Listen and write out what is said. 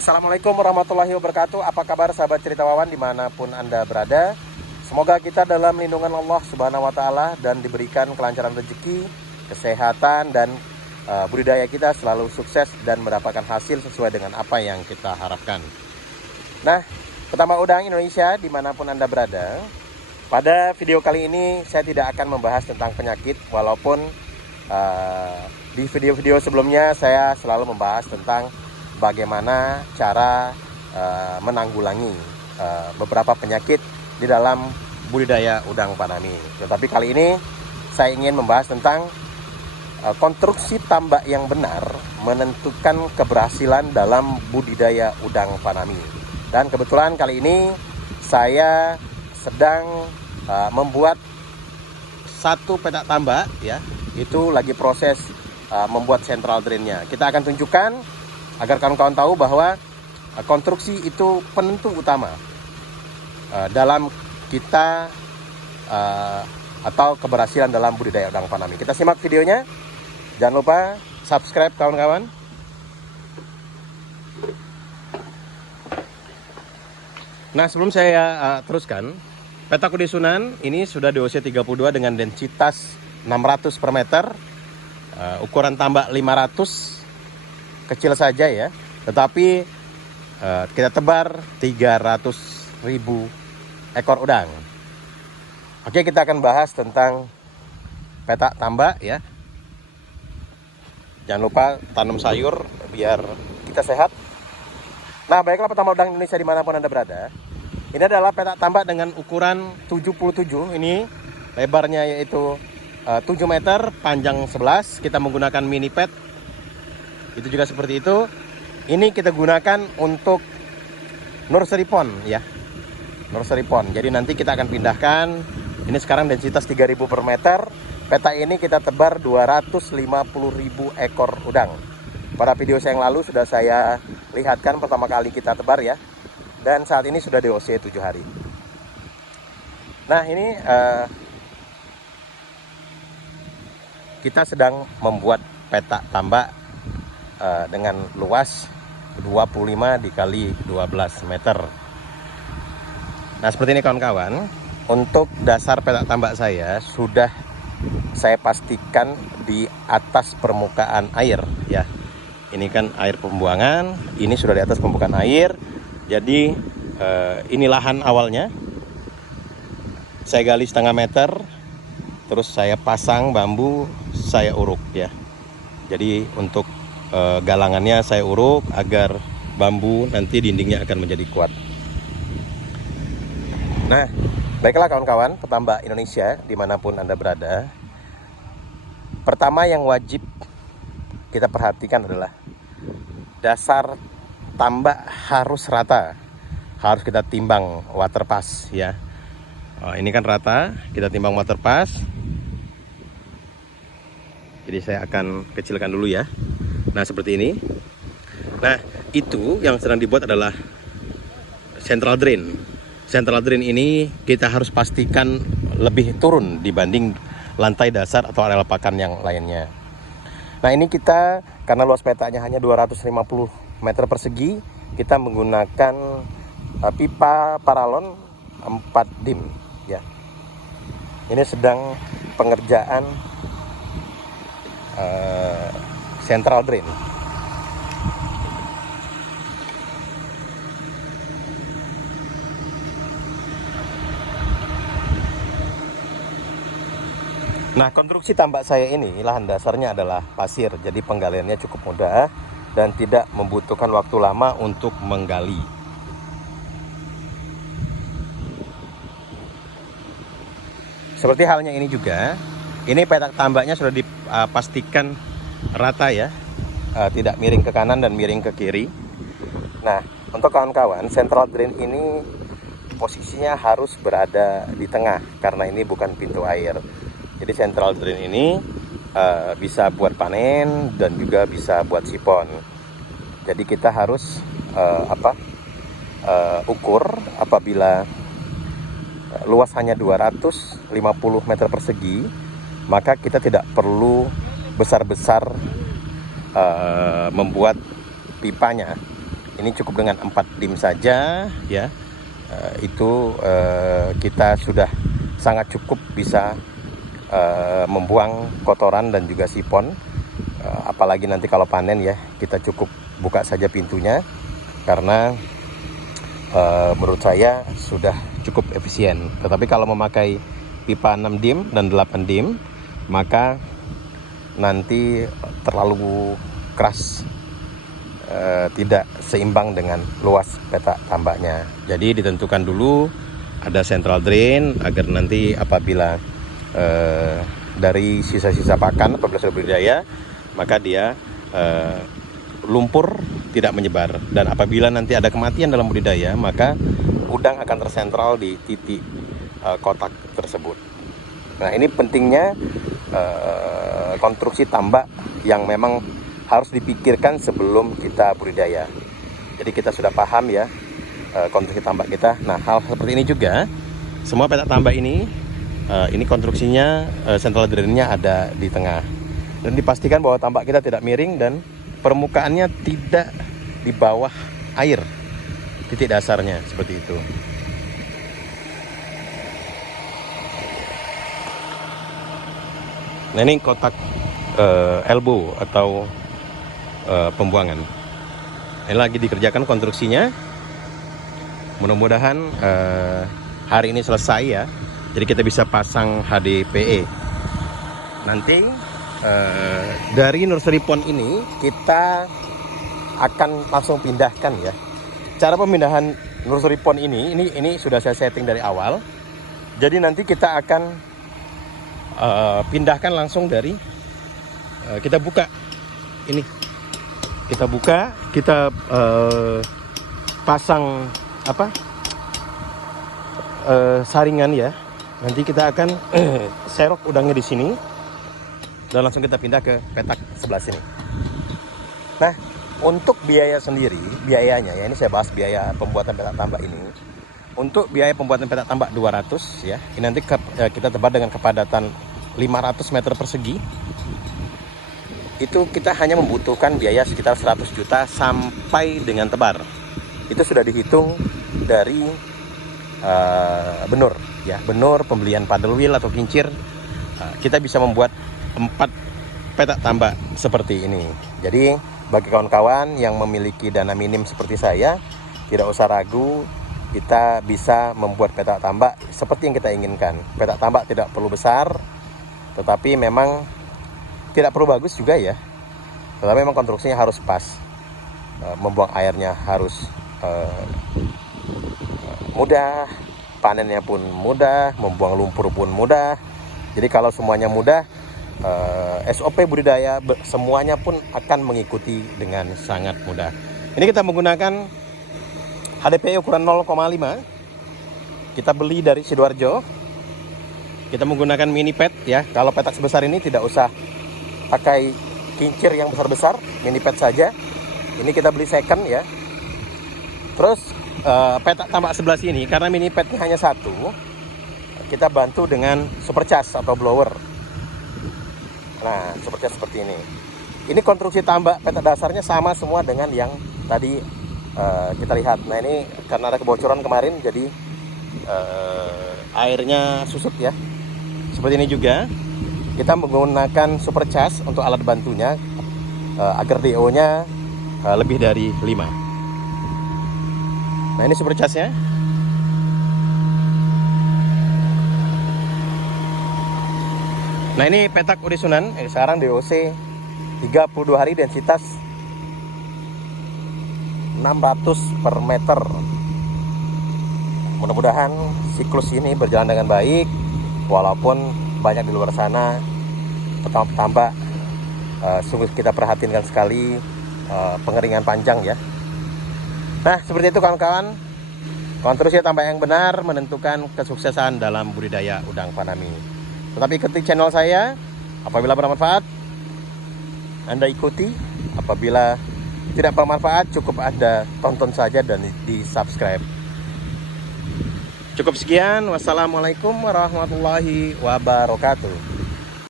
Assalamualaikum warahmatullahi wabarakatuh. Apa kabar sahabat cerita wawan dimanapun Anda berada? Semoga kita dalam lindungan Allah Subhanahu wa Ta'ala dan diberikan kelancaran rezeki, kesehatan, dan budidaya kita selalu sukses dan mendapatkan hasil sesuai dengan apa yang kita harapkan. Nah, petambak udang Indonesia dimanapun Anda berada, pada video kali ini saya tidak akan membahas tentang penyakit, walaupun di video-video sebelumnya saya selalu membahas tentang bagaimana cara menanggulangi beberapa penyakit di dalam budidaya udang faname. Tetapi kali ini saya ingin membahas tentang konstruksi tambak yang benar menentukan keberhasilan dalam budidaya udang faname. Dan kebetulan kali ini saya sedang membuat satu petak tambak, ya, itu lagi proses membuat central drainnya. Kita akan tunjukkan agar kawan-kawan tahu bahwa konstruksi itu penentu utama dalam kita atau keberhasilan dalam budidaya udang faname. Kita simak videonya. Jangan lupa subscribe kawan-kawan. Nah, sebelum saya teruskan, petak udisunan ini sudah DOC 32 dengan densitas 600 per meter, ukuran tambak 500, kecil saja ya, tetapi kita tebar 300.000 ekor udang. Oke, kita akan bahas tentang petak tambak ya. Jangan lupa tanam sayur biar kita sehat. Nah, baiklah petambak udang Indonesia dimanapun Anda berada, ini adalah petak tambak dengan ukuran 77. Ini lebarnya yaitu 7 meter, panjang 11. Kita menggunakan mini pad. Itu juga seperti itu. Ini kita gunakan untuk nursery pond ya. Nursery pond. Jadi nanti kita akan pindahkan. Ini sekarang densitas 3.000 per meter. Petak ini kita tebar 250.000 ekor udang. Pada video saya yang lalu sudah saya lihatkan pertama kali kita tebar ya. Dan saat ini sudah DOC 7 hari. Nah, ini kita sedang membuat petak tambak dengan luas 25 dikali 12 meter. Nah, seperti ini kawan-kawan. Untuk dasar petak tambak saya sudah saya pastikan di atas permukaan air ya. Ini kan air pembuangan, ini sudah di atas permukaan air. Jadi ini lahan awalnya. Saya gali setengah meter, terus saya pasang bambu, saya uruk ya. Jadi untuk galangannya saya uruk agar bambu nanti dindingnya akan menjadi kuat. Nah, baiklah kawan-kawan petambak Indonesia dimanapun Anda berada, pertama yang wajib kita perhatikan adalah dasar tambak harus rata. Harus kita timbang water pass ya. Ini kan rata, kita timbang water pass. Jadi saya akan kecilkan dulu ya. Nah, seperti ini. Nah, itu yang sedang dibuat adalah central drain. Central drain ini kita harus pastikan lebih turun dibanding lantai dasar atau areal pakan yang lainnya. Nah, ini kita karena luas petanya hanya 250 meter persegi, kita menggunakan pipa paralon 4 dim ya. Ini sedang pengerjaan central drain. Nah, konstruksi tambak saya ini lahan dasarnya adalah pasir, jadi penggaliannya cukup mudah dan tidak membutuhkan waktu lama untuk menggali. Seperti halnya ini juga, ini petak tambaknya sudah dipastikan rata ya, tidak miring ke kanan dan miring ke kiri. Nah, untuk kawan-kawan, central drain ini posisinya harus berada di tengah karena ini bukan pintu air. Jadi central drain ini bisa buat panen dan juga bisa buat sipon. Jadi kita harus ukur apabila luas hanya 250 meter persegi, maka kita tidak perlu besar-besar membuat pipanya. Ini cukup dengan 4 dim saja ya. Itu kita sudah sangat cukup bisa membuang kotoran dan juga sipon. Apalagi nanti kalau panen ya, kita cukup buka saja pintunya, karena menurut saya sudah cukup efisien. Tetapi kalau memakai pipa 6 dim dan 8 dim, maka nanti terlalu keras, tidak seimbang dengan luas petak tambaknya. Jadi ditentukan dulu ada central drain, agar nanti apabila dari sisa-sisa pakan apabila sudah budidaya, maka dia lumpur tidak menyebar. Dan apabila nanti ada kematian dalam budidaya, maka udang akan tersentral di titik kotak tersebut. Nah, ini pentingnya konstruksi tambak yang memang harus dipikirkan sebelum kita budidaya. Jadi kita sudah paham ya konstruksi tambak kita. Nah, hal seperti ini juga, semua petak tambak ini konstruksinya central drainnya ada di tengah. Dan dipastikan bahwa tambak kita tidak miring dan permukaannya tidak di bawah air, titik dasarnya seperti itu. Nah, ini kotak elbow atau pembuangan. Ini lagi dikerjakan konstruksinya. Mudah-mudahan hari ini selesai ya. Jadi kita bisa pasang HDPE. Nanti dari nursery pond ini kita akan langsung pindahkan ya. Cara pemindahan nursery pond ini sudah saya setting dari awal. Jadi nanti kita akan pindahkan langsung dari kita buka ini. Kita buka, kita pasang saringan ya. Nanti kita akan serok udangnya di sini dan langsung kita pindah ke petak sebelah sini. Nah, untuk biaya sendiri, biayanya ya, ini saya bahas biaya pembuatan petak tambak ini. Untuk biaya pembuatan petak tambak 200 ya. Ini nanti kita tebar dengan kepadatan 500 meter persegi. Itu kita hanya membutuhkan biaya sekitar 100 juta sampai dengan tebar. Itu sudah dihitung dari benur ya, benur, pembelian paddle wheel atau kincir. Kita bisa membuat 4 petak tambak seperti ini. Jadi bagi kawan-kawan yang memiliki dana minim seperti saya, tidak usah ragu, kita bisa membuat petak tambak seperti yang kita inginkan. Petak tambak tidak perlu besar, tetapi memang tidak perlu bagus juga ya, tetapi memang konstruksinya harus pas. Membuang airnya harus mudah, panennya pun mudah, membuang lumpur pun mudah. Jadi kalau semuanya mudah, SOP budidaya semuanya pun akan mengikuti dengan sangat mudah. Ini kita menggunakan HDPE ukuran 0,5. Kita beli dari Sidoarjo. Kita menggunakan mini pet ya. Kalau petak sebesar ini tidak usah pakai kincir yang besar-besar, mini pet saja. Ini kita beli second ya. Terus petak tambak sebelah sini, karena mini petnya hanya satu, kita bantu dengan supercharge atau blower. Nah, supercharge seperti ini. Ini konstruksi tambak petak dasarnya sama semua dengan yang tadi kita lihat. Nah, ini karena ada kebocoran kemarin, jadi airnya susut ya. Seperti ini juga. Kita menggunakan supercharge untuk alat bantunya agar DO-nya lebih dari 5. Nah, ini supercharge-nya. Nah, ini petak Udisunan. Sekarang DOC 32 hari, densitas 600 per meter. Mudah-mudahan siklus ini berjalan dengan baik, walaupun banyak di luar sana petak tambak sungguh kita perhatikan sekali pengeringan panjang ya. Nah, seperti itu kawan-kawan, konstruksi tambak yang benar menentukan kesuksesan dalam budidaya udang faname. Tetap ikuti channel saya. Apabila bermanfaat, Anda ikuti. Apabila tidak bermanfaat, cukup Anda tonton saja dan di subscribe. Cukup sekian. Wassalamualaikum warahmatullahi wabarakatuh.